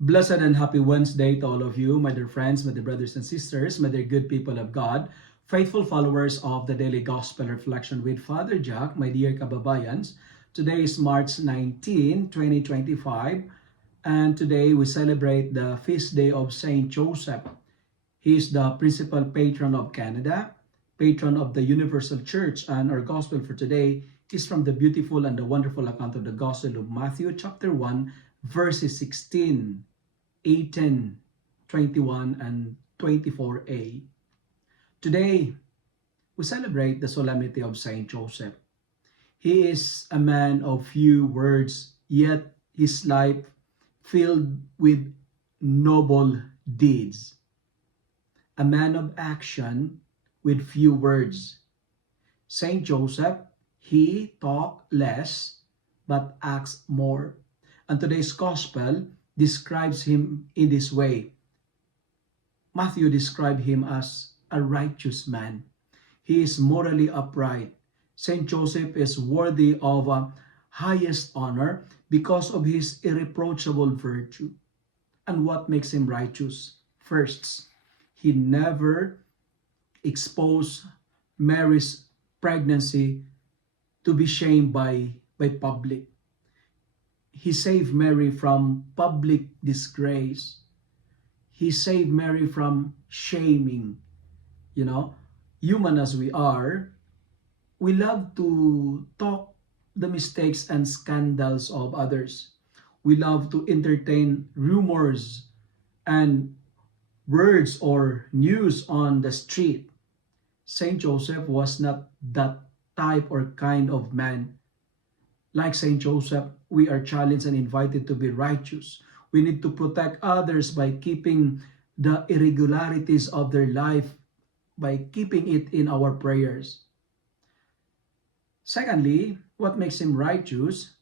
Blessed and happy Wednesday to all of you, my dear friends, my dear brothers and sisters, my dear good people of God, faithful followers of the Daily Gospel Reflection with Father Jack, my dear kababayans. Today is March 19, 2025, and today we celebrate the feast day of Saint Joseph. He is the principal patron of Canada, patron of the Universal Church, and our Gospel for today is from the beautiful and the wonderful account of the Gospel of Matthew, chapter 1, verses 16, 18, 21, and 24a. Today, we celebrate the solemnity of Saint Joseph. He is a man of few words, yet his life filled with noble deeds. A man of action with few words. Saint Joseph, he talked less but acts more. And today's gospel describes him in this way. Matthew described him as a righteous man. He is morally upright. Saint Joseph is worthy of highest honor because of his irreproachable virtue. And what makes him righteous? First, he never exposed Mary's pregnancy to be shamed by public. He saved Mary from public disgrace. He saved Mary from shaming. Human as we are, we love to talk the mistakes and scandals of others. We love to entertain rumors and words or news on the street. Saint Joseph was not that type or kind of man. Like Saint Joseph, we are challenged and invited to be righteous. We need to protect others by keeping the irregularities of their life, by keeping it in our prayers. Secondly, what makes him righteous?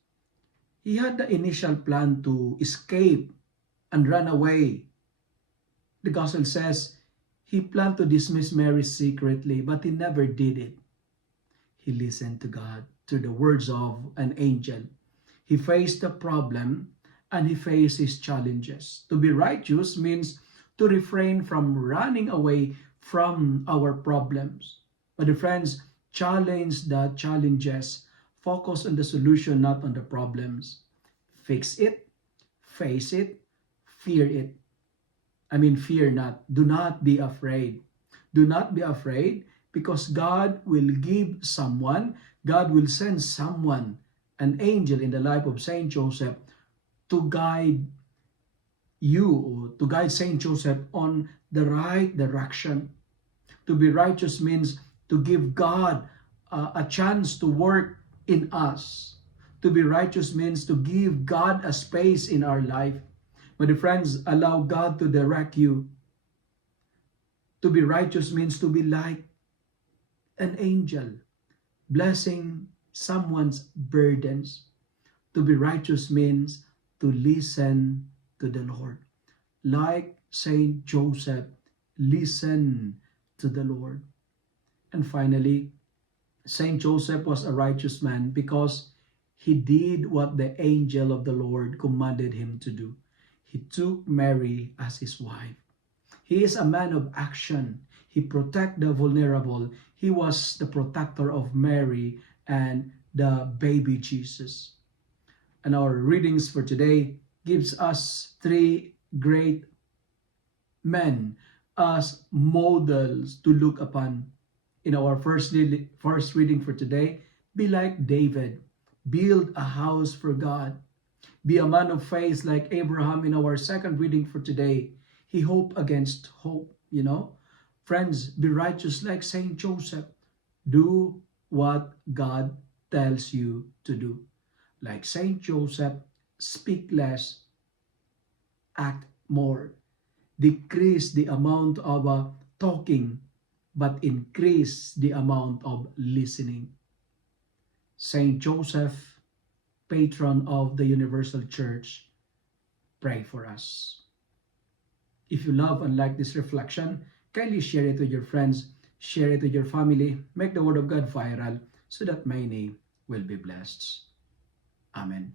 He had the initial plan to escape and run away. The gospel says he planned to dismiss Mary secretly, but he never did it. He listened to God through the words of an angel. He faced the problem and he faced his challenges. To be righteous means to refrain from running away from our problems. But the friends, challenge the challenges. Focus on the solution, not on the problems. Fix it, face it, fear it. Fear not. Do not be afraid. Do not be afraid because God will give someone, God will send someone, an angel in the life of Saint Joseph to guide you, to guide Saint Joseph on the right direction. To be righteous means to give God a chance to work in us. To be righteous means to give God a space in our life. My dear friends, allow God to direct you. To be righteous means to be like an angel, blessing someone's burdens. To be righteous means to listen to the Lord. Like Saint Joseph, listen to the Lord. And finally, Saint Joseph was a righteous man because he did what the angel of the Lord commanded him to do. He took Mary as his wife. He is a man of action. He protected the vulnerable. He was the protector of Mary and the baby Jesus. And our readings for today gives us three great men as models to look upon. In our first reading for today, be like David. Build a house for God. Be a man of faith like Abraham. In our second reading for today, he hoped against hope, Friends, be righteous like Saint Joseph. Do what God tells you to do. Like Saint Joseph, speak less, act more. Decrease the amount of talking, but increase the amount of listening. Saint Joseph, patron of the Universal Church, pray for us. If you love and like this reflection, kindly share it with your friends, share it with your family, make the Word of God viral so that my name will be blessed. Amen.